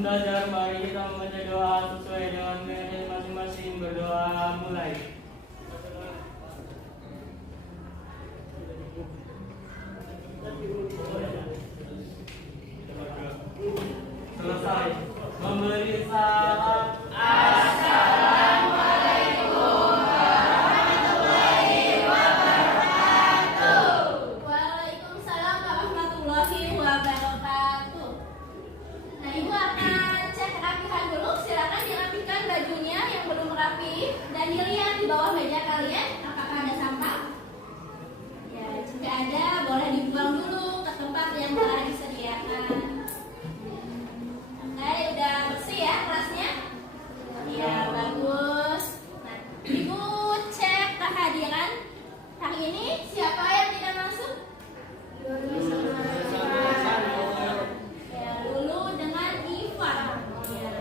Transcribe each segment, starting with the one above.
Sebelum belajar, mari kita membaca doa sesuai dengan keyakinan masing-masing. Berdoa mulai. Selesai. Memberi salam. Waalaikumsalam warahmatullahi wabarakatuh. Nah, Ibu akan cek kerapihan dulu. Silakan dirapikan bajunya yang belum rapi dan dilihat di bawah meja kalian apakah ada sampah. Ya, jika ada boleh dibuang dulu ke tempat yang telah disediakan. Oke, udah bersih ya kelasnya? Ya, bagus. Nah, Ibu cek kehadiran. Hari ini siapa yang tidak masuk? Ya, Lulu dengan Ivan. Ya.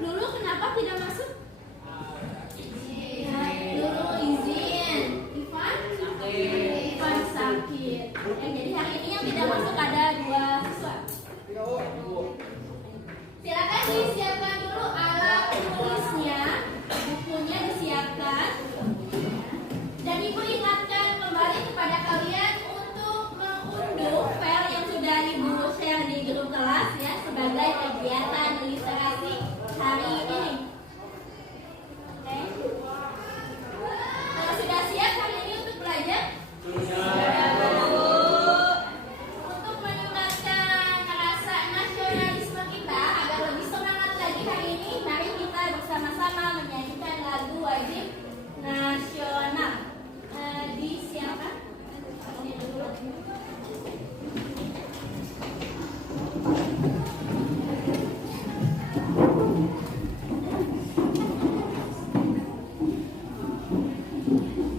Lulu kenapa tidak masuk? Ya, Lulu izin. Ivan? Ivan sakit. Ya, jadi hari ini yang tidak masuk ada 2 siswa. Silakan disiapkan dulu alat tulisnya, bukunya disiapkan. Dan Ibu ingatkan kembali kepada kalian untuk mengunduh file yang sudah Ibu share di grup kelas ya sebagai kegiatan literasi hari ini. Oke. Kalau sudah siap hari ini untuk belajar? Untuk meningkatkan rasa nasionalisme kita agar lebih semangat lagi hari ini, mari kita bersama-sama menyanyikan lagu wajib nasional. Disiapkan.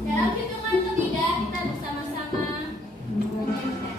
Dalam hitungan ketiga kita bersama-sama menyanyikan.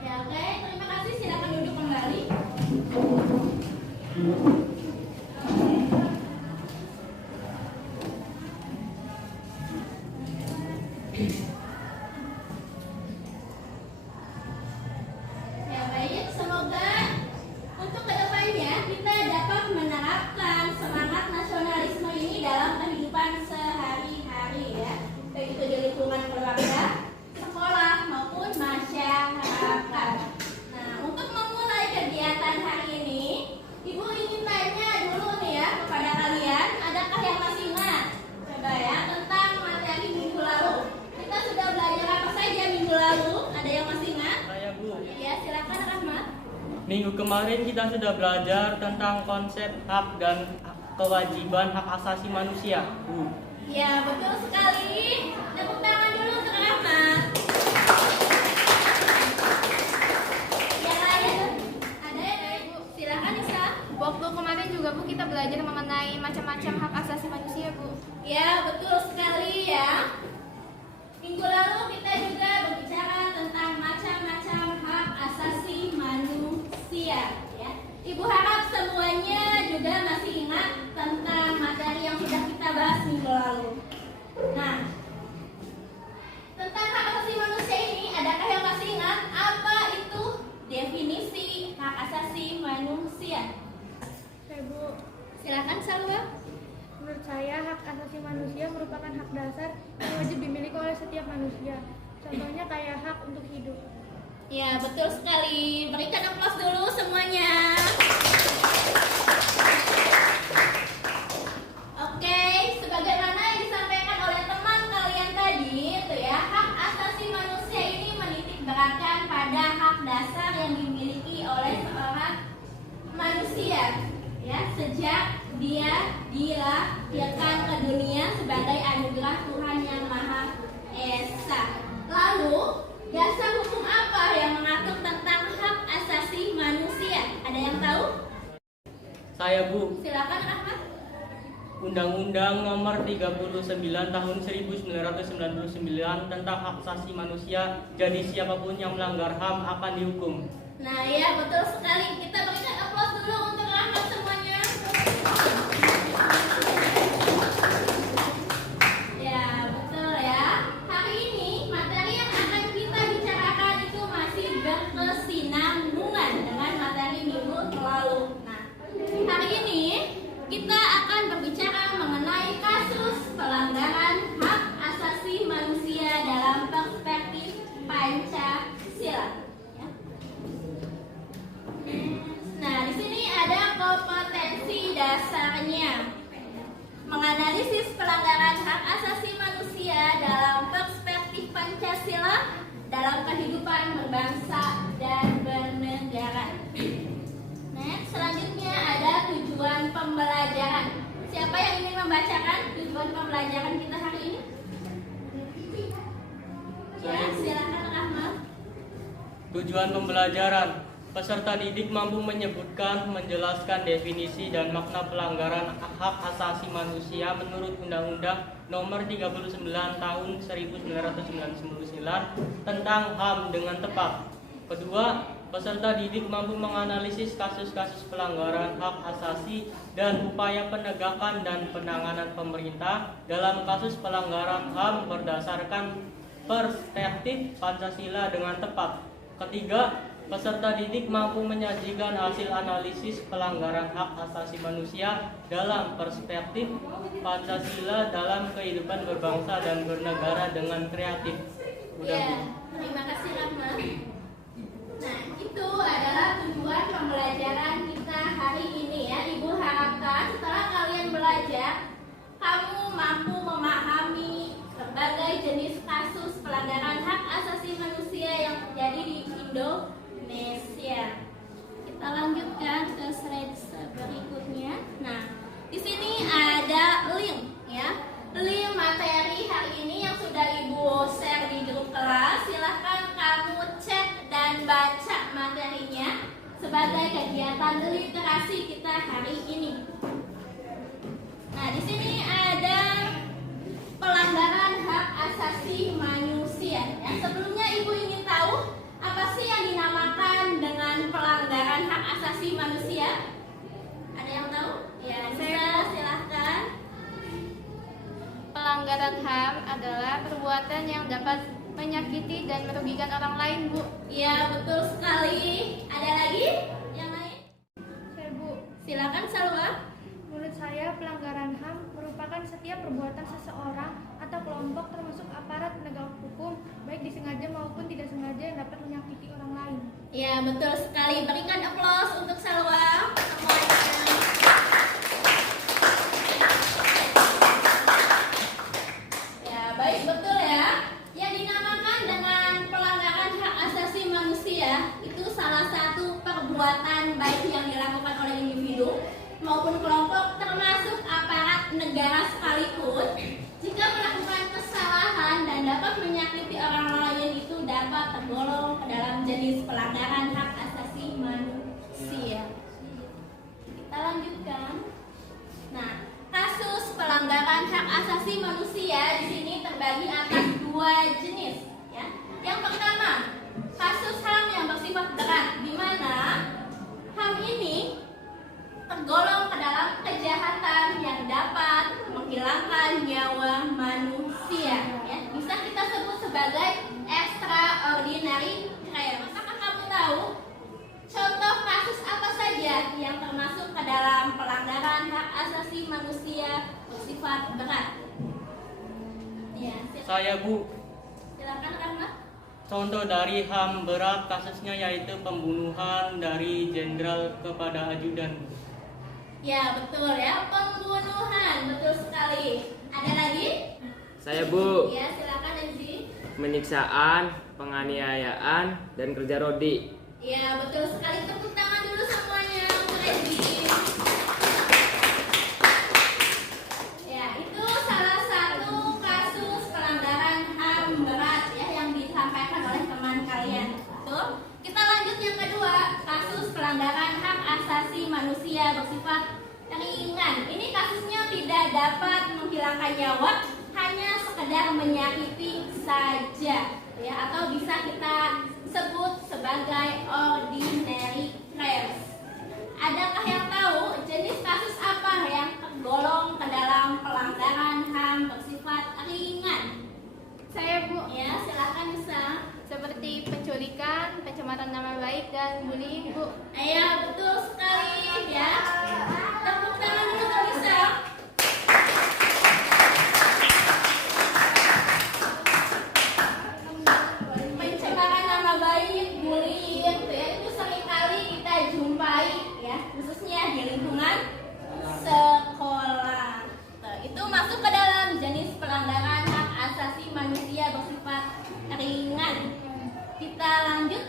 Ya, oke, terima kasih. Silakan duduk kembali. Ya, baik. Semoga untuk kedepannya kita dapat menerapkan semangat nasionalisme ini dalam kehidupan sehari-hari ya, baik itu di lingkungan keluarga, sekolah maupun masyarakat. Nah, untuk memulai kegiatan hari ini, Ibu ingin tanya dulu nih ya kepada kalian, adakah yang masih ingat? Coba ya, tentang materi minggu lalu. Kita sudah belajar apa saja minggu lalu? Ada yang masih ingat? Saya, Bu. Ya, silakan Rahmat. Minggu kemarin kita sudah belajar tentang konsep hak dan kewajiban hak asasi manusia, Bu. Ya, betul sekali. Tepuk tangan dulu untuk Rahmat. Yang lain? Ada ya, Ibu? Silakan Nisa. Waktu kemarin juga Bu kita belajar mengenai macam-macam hak asasi manusia Bu. Ya, betul sekali ya. Minggu lalu kita juga berbicara tentang macam-macam hak asasi manusia ya. Ibu harap semuanya juga masih ingat tentang materi yang sudah kita bahas minggu lalu. Nah, tentang hak asasi manusia ini, adakah yang masih ingat apa itu definisi hak asasi manusia? Bu, Silakan Salwa. menurut saya hak asasi manusia merupakan hak dasar yang wajib dimiliki oleh setiap manusia. Contohnya kayak hak untuk hidup. Ya, betul sekali. Berikan aplaus dulu semuanya. Oke, sebagaimana yang disampaikan oleh teman kalian tadi, itu ya, hak asasi manusia ini menitik beratkan sejak dia dilahirkan ke dunia sebagai anugerah Tuhan Yang Maha Esa. Lalu, dasar hukum apa yang mengatur tentang hak asasi manusia? Ada yang tahu? Saya, Bu. Silakan, Rahmat. Undang-Undang Nomor 39 Tahun 1999 tentang Hak Asasi Manusia. Jadi siapapun yang melanggar HAM akan dihukum. Nah, ya betul sekali. Kita berikan aplaus dulu untuk Rahmat semuanya. Ya, betul ya. Hari ini materi yang akan kita bicarakan itu masih berkesinambungan dengan materi minggu lalu. Nah, hari ini kita akan berbicara mengenai kasus pelanggaran hak asasi manusia dalam perspektif Pancasila. Ya. Nah, di sini ada kompetensi dasarnya. Menganalisis pelanggaran hak asasi manusia dalam perspektif Pancasila dalam kehidupan berbangsa dan bernegara. Next, selanjutnya ada tujuan pembelajaran. Siapa yang ingin membacakan tujuan pembelajaran kita hari ini? Ya, silakan Ahmad. Tujuan pembelajaran. Peserta didik mampu menyebutkan, menjelaskan definisi dan makna pelanggaran hak asasi manusia menurut Undang-Undang Nomor 39 Tahun 1999 tentang HAM dengan tepat. Kedua, peserta didik mampu menganalisis kasus-kasus pelanggaran hak asasi dan upaya penegakan dan penanganan pemerintah dalam kasus pelanggaran HAM berdasarkan perspektif Pancasila dengan tepat. Ketiga, peserta didik mampu menyajikan hasil analisis pelanggaran hak asasi manusia dalam perspektif Pancasila dalam kehidupan berbangsa dan bernegara dengan kreatif. Ya, terima kasih Rahmat. Nah, itu adalah tujuan pembelajaran kita hari ini ya. Ibu harapkan setelah kalian belajar, kamu mampu memahami berbagai jenis kasus pelanggaran hak asasi manusia yang terjadi di Indonesia. Kita lanjutkan ke slide berikutnya. Nah, di sini ada link ya. Link materi hari ini yang sudah Ibu share di grup kelas. Silahkan kamu cek dan baca materinya sebagai kegiatan literasi kita hari ini. Nah, di sini ada pelanggaran hak asasi manusia. Ya, sebelumnya Ibu ingin tahu apa sih yang dinamakan dengan pelanggaran hak asasi manusia? Ada yang tahu? Ya, bisa silahkan. Pelanggaran HAM adalah perbuatan yang dapat menyakiti dan merugikan orang lain, Bu. Ya, betul sekali. Ada lagi yang lain? Saya, Bu. Silakan Salwa. Menurut saya, pelanggaran HAM merupakan setiap perbuatan seseorang atau kelompok termasuk aparat penegak hukum, baik disengaja maupun tidak sengaja yang dapat menyakiti orang lain. Ya, betul sekali. Berikan aplaus untuk Salwa semuanya. Ya, baik, betul ya. Yang dinamakan dengan pelanggaran hak asasi manusia itu salah satu perbuatan baik yang dilakukan oleh individu maupun kelompok termasuk aparat negara sekalipun jika melakukan kesalahan dan dapat menyakiti orang lain itu dapat tergolong ke dalam jenis pelanggaran hak asasi manusia. Kita lanjutkan. Nah, kasus pelanggaran hak asasi manusia di sini terbagi atas dua jenis ya. Yang pertama, kasus HAM yang bersifat berat di mana HAM ini tergolong ke dalam kejahatan yang dapat menghilangkan nyawa manusia ya. Bisa kita sebut sebagai extraordinary crime. Apakah kamu tahu contoh kasus apa saja yang termasuk ke dalam pelanggaran hak asasi manusia bersifat berat? Ya, Saya, Bu. silakan Rahmat. Contoh dari HAM berat kasusnya yaitu pembunuhan dari jenderal kepada ajudan. Ya, betul ya, pembunuhan, betul sekali. Ada lagi? Saya, Bu. Ya, silakan Enzi. Penyiksaan, penganiayaan, dan kerja rodi. Ya, betul sekali. Tepuk tangan dulu semuanya untuk Enzi. pelanggaran hak asasi manusia bersifat ringan. Ini kasusnya tidak dapat menghilangkan nyawa, hanya sekedar menyakiti saja, ya, atau bisa kita sebut sebagai ordinary crimes. Adakah yang tahu jenis kasus apa yang tergolong ke dalam pelanggaran HAM bersifat ringan? Saya, Bu. Ya, silakan bisa. Seperti penculikan, pencemaran nama baik, dan bullying, Bu. Ya, betul sekali ya. Tepuk tangan dulu untuk bisa. Pencemaran nama baik, bullying, ya, itu seringkali kita jumpai ya, khususnya di lingkungan sekolah. Itu masuk ke dalam jenis pelanggaran hak asasi manusia bersifat ringan. Kita lanjut.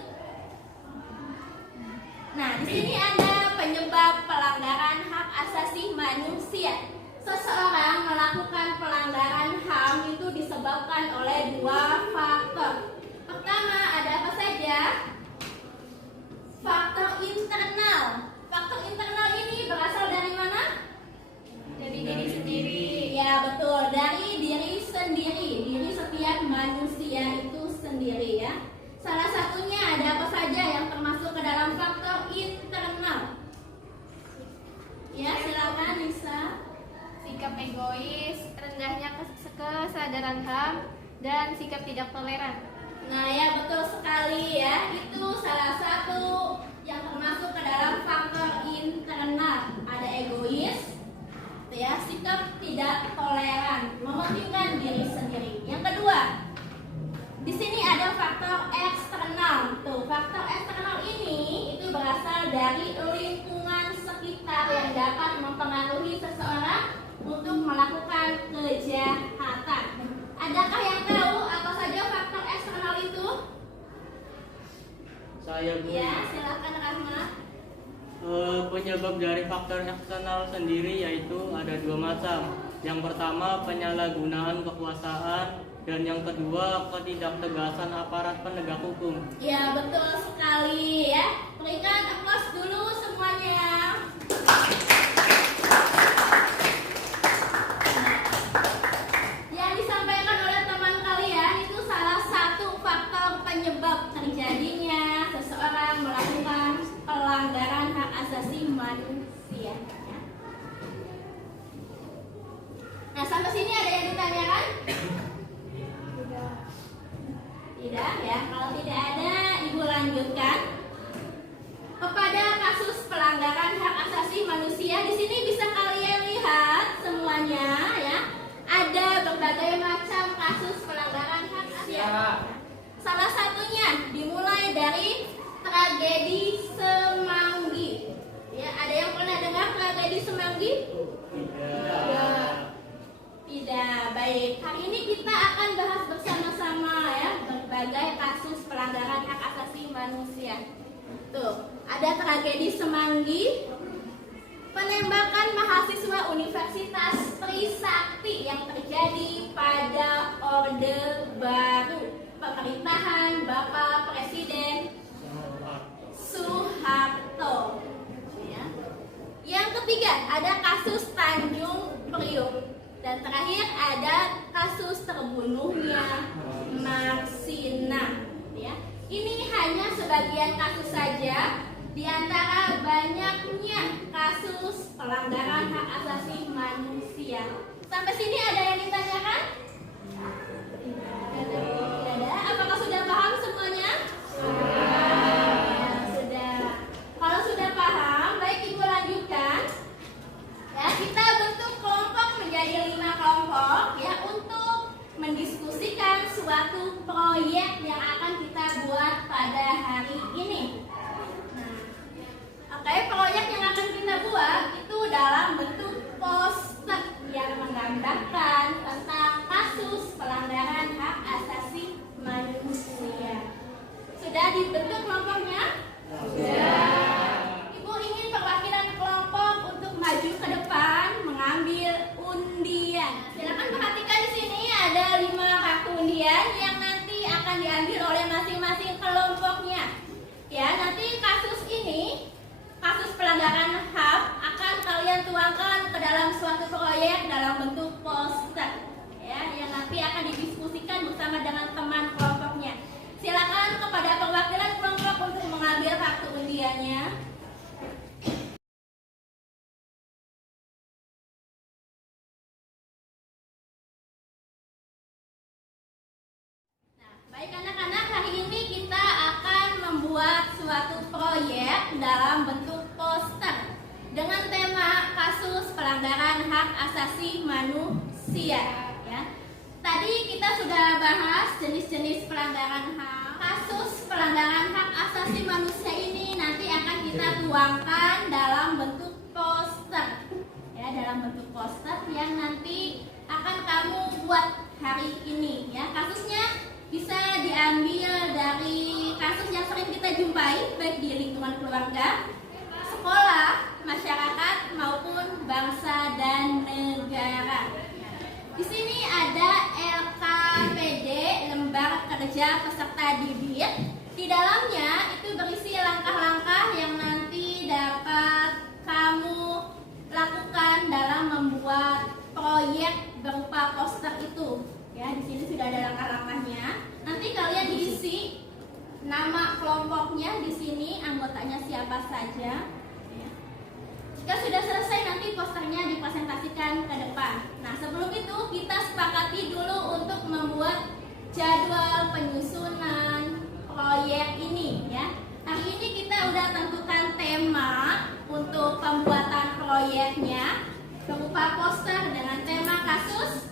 Nah, di sini ada penyebab pelanggaran hak asasi manusia. Seseorang melakukan pelanggaran HAM itu disebabkan oleh dua faktor. Pertama, ada apa saja? Faktor internal. Faktor internal ini berasal dari mana? Dari diri sendiri. Ya, betul, dari diri sendiri. Diri setiap manusia itu sendiri ya. Salah satunya ada apa saja yang termasuk ke dalam faktor internal? Ya, silakan Nisa. Sikap egois, rendahnya kesadaran HAM, dan sikap tidak toleran. Nah, ya, betul sekali ya. Itu salah satu yang termasuk ke dalam faktor internal. Ada egois, ya, sikap tidak toleran, mementingkan diri sendiri. Yang kedua, di sini ada faktor eksternal. Tuh, faktor eksternal ini itu berasal dari lingkungan sekitar yang dapat mempengaruhi seseorang untuk melakukan kejahatan. Adakah yang tahu apa saja faktor eksternal itu? Saya, Bu. Ya, silakan Rahmat. Penyebab dari faktor eksternal sendiri yaitu ada dua macam. Yang pertama, penyalahgunaan kekuasaan, dan yang kedua, ketidaktegasan aparat penegak hukum. Ya, betul sekali ya. Berikan aplaus dulu semuanya. Yang disampaikan oleh teman kalian itu salah satu faktor penyebab terjadinya seseorang melakukan pelanggaran hak asasi manusia. Nah, sampai sini ada yang ditanyakan? Tidak ya. Kalau tidak ada, Ibu lanjutkan kepada kasus pelanggaran hak asasi manusia. Di sini bisa kalian lihat semuanya ya. Ada berbagai macam kasus pelanggaran hak asasi. Salah satunya dimulai dari tragedi Semanggi. Ya, ada yang pernah dengar tragedi Semanggi? Tidak. Baik. Hari ini kita akan bahas bersama-sama ya berbagai kasus pelanggaran hak asasi manusia. Tuh, ada tragedi Semanggi, penembakan mahasiswa Universitas Trisakti yang terjadi pada Orde Baru pemerintahan Bapak Presiden Soeharto. Ya. Yang ketiga ada kasus Tanjung Priok. Dan terakhir ada kasus terbunuhnya Marsina. Ya. Ini hanya sebagian kasus saja di antara banyaknya kasus pelanggaran hak asasi manusia. Sampai sini ada yang ditanyakan? Tidak ada. Apakah sudah paham semuanya? Ya, sudah. Kalau sudah paham, baik Ibu lanjutkan. Ya, kita bentuk kelompok menjadi 5 kelompok ya untuk mendiskusikan suatu proyek yang akan kita buat pada hari ini. Nah, oke, proyek yang akan kita buat itu dalam bentuk poster yang menggambarkan tentang kasus pelanggaran proyek dalam bentuk poster ya, yang nanti akan didiskusikan bersama dengan teman kelompoknya. Silakan kepada perwakilan kelompok untuk mengambil kartu undiannya. Nah, baik anak-anak, hari ini kita akan membuat suatu proyek dalam bentuk poster dengan tema kasus pelanggaran hak asasi manusia ya. Tadi kita sudah bahas jenis-jenis pelanggaran HAM. Kasus pelanggaran hak asasi manusia ini nanti akan kita tuangkan dalam bentuk poster ya, dalam bentuk poster yang nanti akan kamu buat hari ini ya. Kasusnya bisa diambil dari kasus yang sering kita jumpai baik di lingkungan keluarga, sekolah, masyarakat maupun bangsa dan negara. Di sini ada LKPD, lembar kerja peserta didik. Di dalamnya itu berisi langkah-langkah yang nanti dapat kamu lakukan dalam membuat proyek berupa poster itu. Ya, di sini sudah ada langkah-langkahnya. Nanti kalian isi nama kelompoknya di sini, anggotanya siapa saja. Jika sudah selesai nanti posternya dipresentasikan ke depan. Nah, sebelum itu kita sepakati dulu untuk membuat jadwal penyusunan proyek ini ya. Hari ini kita udah tentukan tema untuk pembuatan proyeknya berupa poster dengan tema kasus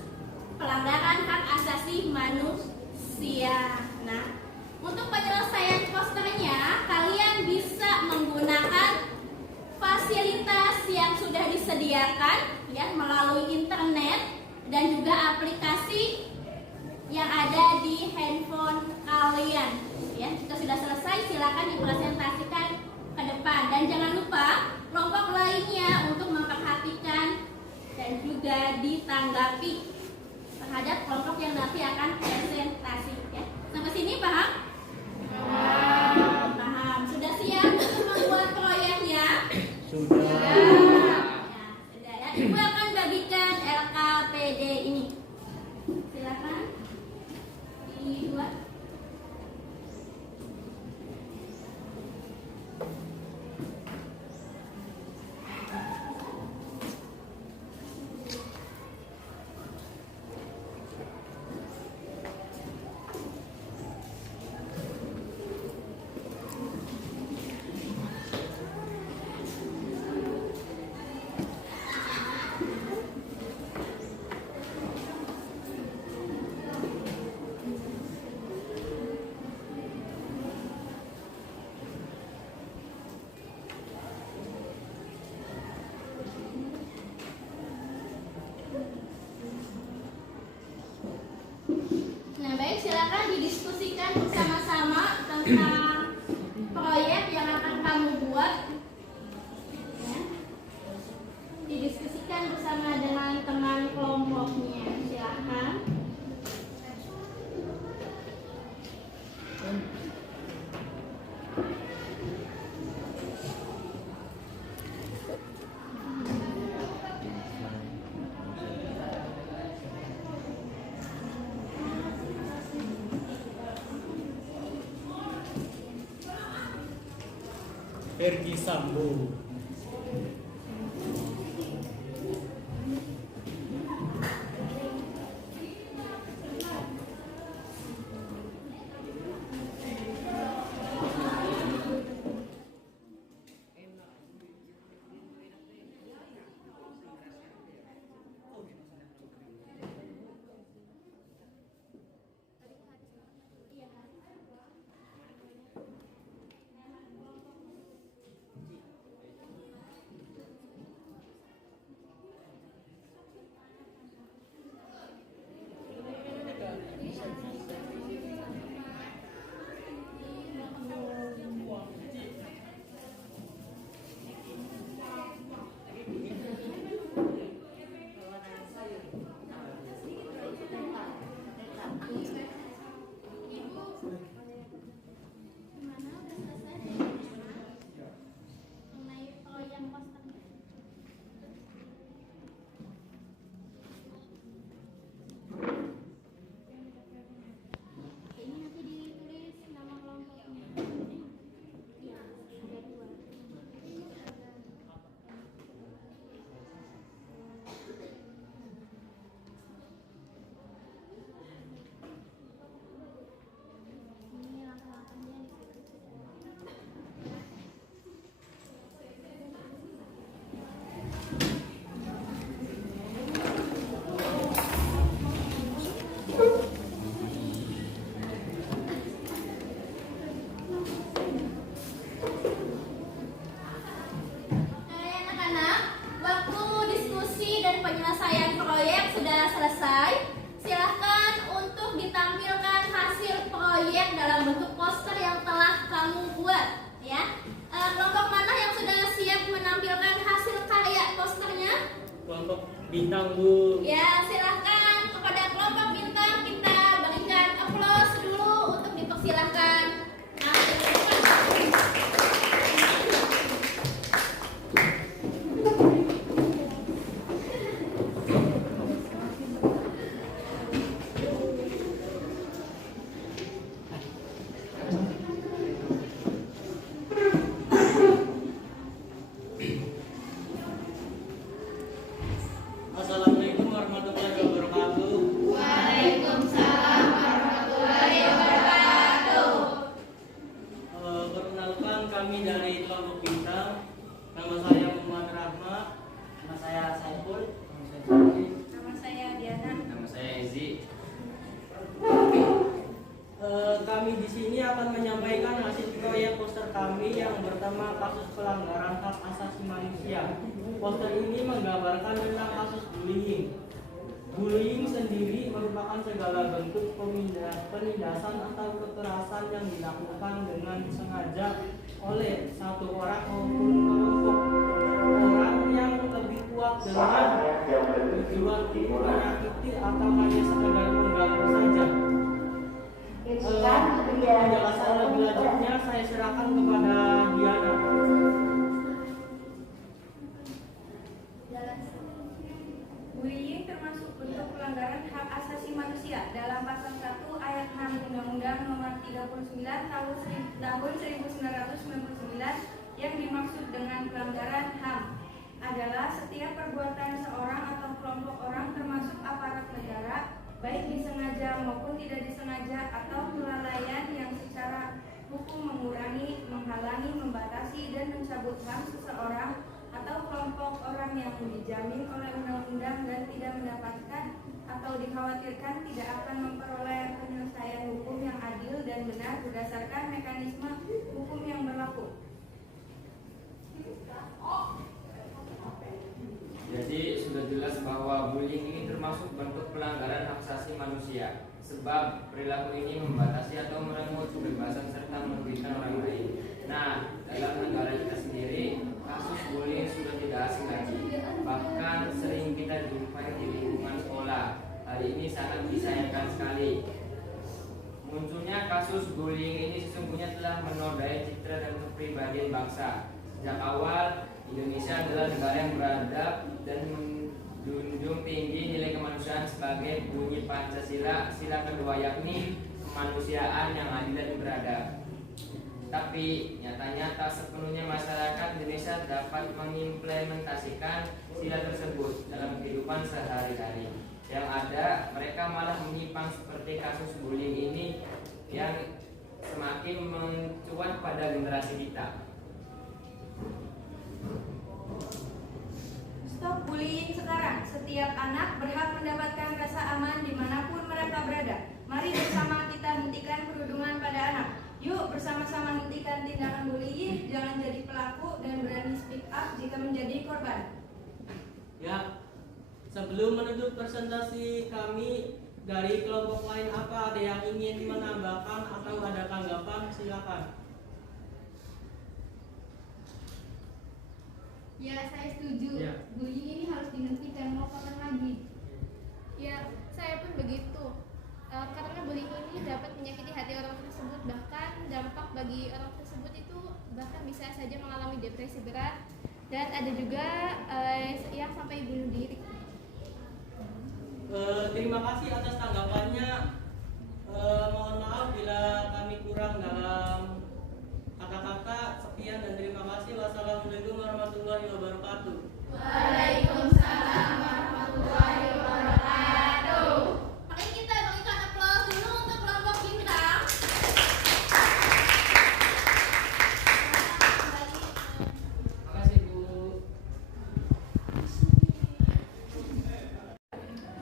pelanggaran hak asasi manusia. Nah, untuk penyelesaian posternya kalian bisa menggunakan fasilitas yang sudah disediakan ya melalui internet dan juga aplikasi yang ada di handphone kalian ya. Jika sudah selesai silakan dipresentasikan ke depan dan jangan lupa kelompok lainnya untuk memperhatikan dan juga ditanggapi terhadap kelompok yang nanti akan presentasi ya. Sampai sini paham? Paham. Sudah siap untuk membuat proyeknya? Sudah. Sudah ya. Ibu akan bagikan LKPD ini. Silakan dibuat. Nah, baik, silakan didiskusikan bersama-sama tentang proyek yang akan kamu buat. Ya. Didiskusikan bersama dengan teman kelompoknya. Silakan. Ferdi Sambo. dan penyelesaian proyek sudah selesai. Silahkan untuk ditampilkan hasil proyek dalam bentuk poster yang telah kamu buat, ya. Kelompok mana yang sudah siap menampilkan hasil karya posternya? Kelompok bintang, Bu. Ya, silahkan kepada kelompok bintang kita berikan aplaus dulu untuk dipersilahkan. Assalamualaikum warahmatullahi wabarakatuh. Waalaikumsalam warahmatullahi wabarakatuh. Perkenalkan, kami dari kelompok bintang. Nama saya Muhammad Rahma. Nama saya Saiful. Nama saya Diana. Nama saya Ezi. Kami di sini akan menyampaikan hasil proyek poster kami yang bertema kasus pelanggaran hak asasi manusia. Poster ini menggambarkan tentang kasus bullying. Bullying sendiri merupakan segala bentuk penindasan atau kekerasan yang dilakukan dengan sengaja oleh satu orang maupun kelompok orang yang lebih kuat dengan tujuan untuk menyakiti atau hanya sekedar mengganggu saja. Penjelasan lebih lanjutnya saya serahkan kepada Diana. Bullying termasuk bentuk pelanggaran hak asasi manusia dalam pasal 1 ayat 6 Undang-Undang Nomor 39 tahun 1999 yang dimaksud dengan pelanggaran HAM adalah setiap perbuatan seorang atau kelompok orang termasuk aparat negara baik disengaja maupun tidak disengaja atau kelalaian yang secara hukum mengurangi, menghalangi, membatasi dan mencabut hak seseorang atau kelompok orang yang dijamin oleh undang-undang dan tidak mendapatkan atau dikhawatirkan tidak akan memperoleh penyelesaian hukum yang adil dan benar berdasarkan mekanisme hukum yang berlaku. Jadi sudah jelas bahwa bullying ini termasuk bentuk pelanggaran hak asasi manusia, sebab perilaku ini membatasi atau merenggut kebebasan serta merugikan orang lain. Nah, dalam negara kita sendiri, kasus bullying sudah tidak asing lagi. Bahkan sering kita jumpai di lingkungan sekolah. Hal ini sangat disayangkan sekali. Munculnya kasus bullying ini sesungguhnya telah menodai citra dan kepribadian bangsa. Sejak awal, Indonesia adalah negara yang beradab dan menjunjung tinggi nilai kemanusiaan sebagai bunyi Pancasila, sila kedua yakni kemanusiaan yang adil dan beradab. Tapi nyatanya tak sepenuhnya masyarakat Indonesia dapat mengimplementasikan sila tersebut dalam kehidupan sehari-hari. Yang ada mereka malah menyimpang seperti kasus bullying ini yang semakin mencuat pada generasi kita. Stop bullying sekarang. Setiap anak berhak mendapatkan rasa aman dimanapun mereka berada. Mari bersama kita hentikan perundungan pada anak. Yuk bersama-sama hentikan tindakan bullying. Jangan jadi pelaku dan berani speak up jika menjadi korban. Ya, sebelum menutup presentasi kami dari kelompok lain, apa ada yang ingin menambahkan atau ada tanggapan? Silakan. Ya, saya setuju. Ya. Bullying ini harus dihentikan, mau kapan lagi? Ya, saya pun begitu. Karena bullying ini dapat menyakiti hati orang tersebut, bahkan dampak bagi orang tersebut itu bahkan bisa saja mengalami depresi berat dan ada juga yang sampai bunuh diri. Terima kasih atas tanggapannya. Mohon maaf bila kami kurang dalam kata-kata. Sekian dan terima kasih. Wassalamualaikum warahmatullahi wabarakatuh. Waalaikumsalam warahmatullahi wabarakatuh. Mari kita berikan aplaus dulu untuk kelompok bintang. Makasih Bu.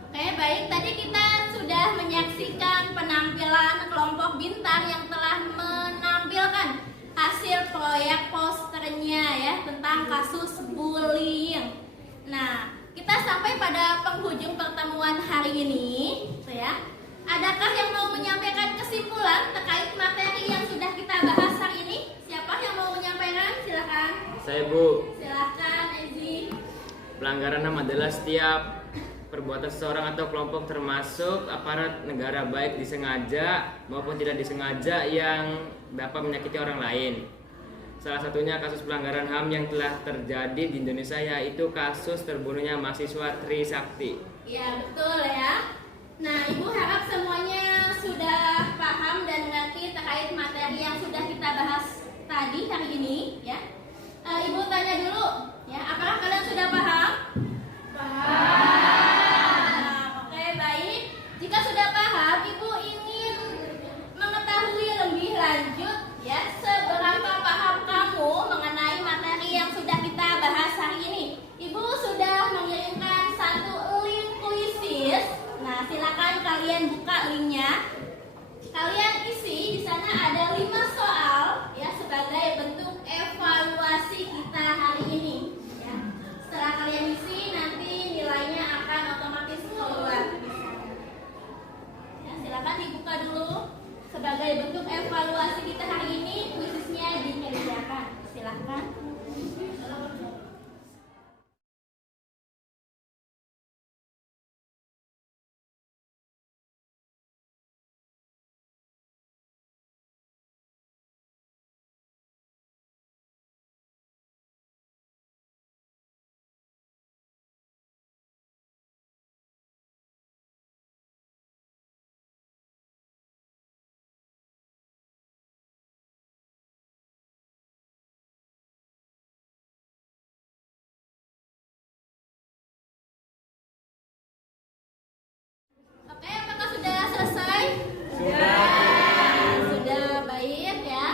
Oke, baik. Tadi kita sudah menyaksikan penampilan kelompok bintang yang telah menampilkan hasil proyek posternya ya tentang kasus bullying. Nah, kita sampai pada penghujung pertemuan hari ini, ya. Adakah yang mau menyampaikan kesimpulan terkait materi yang sudah kita bahas hari ini? Siapa yang mau menyampaikan? Silakan. Saya, Bu. Silakan, Ezi. Pelanggaran HAM adalah setiap perbuatan seseorang atau kelompok termasuk aparat negara baik disengaja maupun tidak disengaja yang dapat menyakiti orang lain. Salah satunya kasus pelanggaran HAM yang telah terjadi di Indonesia yaitu kasus terbunuhnya mahasiswa Trisakti. Ya, betul ya. Nah, Ibu harap semuanya sudah paham dan mengerti terkait materi yang sudah kita bahas tadi hari ini, ya. Ibu tanya dulu, ya, apakah kalian sudah paham? Paham. Oke, baik. Jika sudah paham, Ibu ingin mengetahui lebih lanjut, ya, seberapa paham kamu mengenai materi yang sudah kita bahas hari ini. Ibu sudah mengirimkan satu link kuisis. Nah, silakan kalian buka linknya. Kalian isi di sana ada 5 soal, ya, sebagai bentuk evaluasi kita hari ini. Ya. Setelah kalian isi, nanti nilainya akan otomatis keluar. Ya, silakan dibuka dulu sebagai bentuk evaluasi kita hari ini. Kuisisnya dikerjakan. Silakan. Oke, apakah sudah selesai? Sudah, baik ya.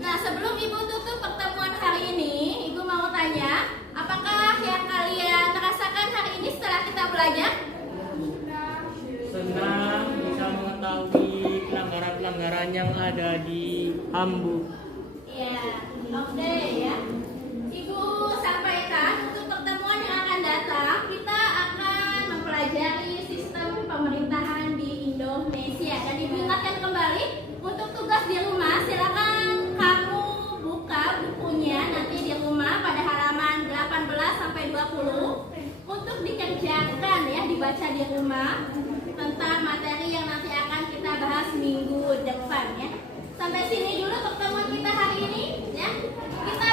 Nah, sebelum Ibu tutup pertemuan hari ini, Ibu mau tanya, apakah yang kalian rasakan hari ini setelah kita belajar? Senang bisa mengetahui pelanggaran-pelanggaran yang ada di HAM, Bu. Iya, oke ya. Ibu sampaikan untuk pertemuan yang akan datang, kita akan mempelajari sistem pemerintahan di Indonesia. Dan Ibu ingatkan kembali, untuk tugas di rumah silakan kamu buka bukunya nanti di rumah pada halaman 18 sampai 20 untuk dikerjakan ya, dibaca di rumah tentang materi yang nanti akan kita bahas minggu depan ya. Sampai sini dulu pertemuan kita hari ini ya. Kita